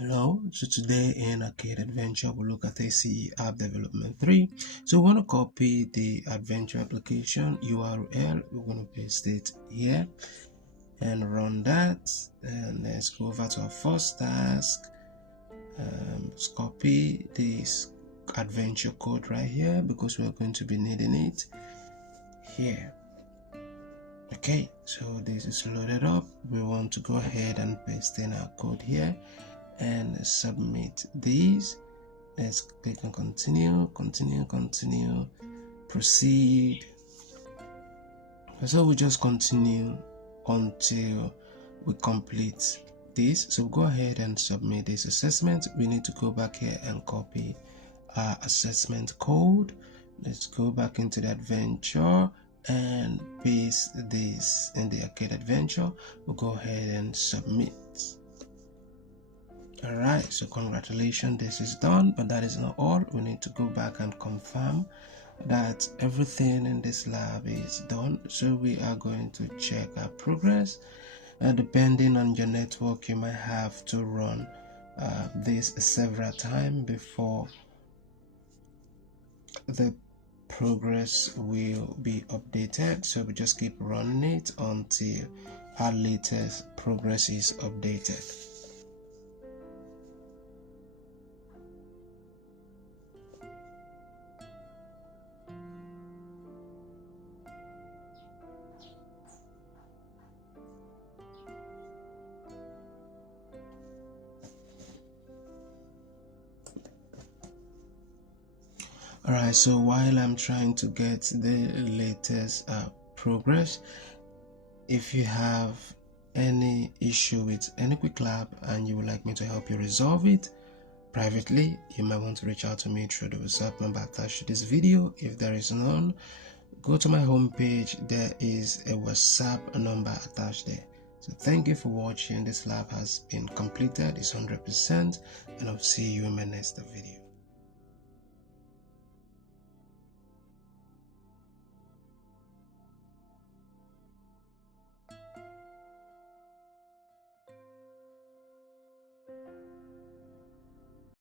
Hello, so today in Arcade Adventure we'll look at ACE App Development 3. So we want to copy the Adventure application URL. We're going to paste it here and run that. And let's go over to our first task. Let's copy this Adventure code right here because we're going to be needing it here. Okay, so this is loaded up. We want to go ahead and paste in our code here and submit these. Let's click on continue, proceed. So we just continue until we complete this. So go ahead and submit this assessment. We need to go back here and copy our assessment code. Let's go back into the adventure and paste this in the Arcade Adventure. We'll go ahead and submit. Alright, so congratulations, this is done, but that is not all. We need to go back and confirm that everything in this lab is done. So we are going to check our progress. Depending on your network, you might have to run this several times before the progress will be updated. So we just keep running it until our latest progress is updated. Alright, so while I'm trying to get the latest progress, if you have any issue with any Qwiklab and you would like me to help you resolve it privately, you might want to reach out to me through the WhatsApp number attached to this video. If there is none, go to my homepage. There is a WhatsApp number attached there. So thank you for watching. This lab has been completed. It's 100%, and I'll see you in my next video.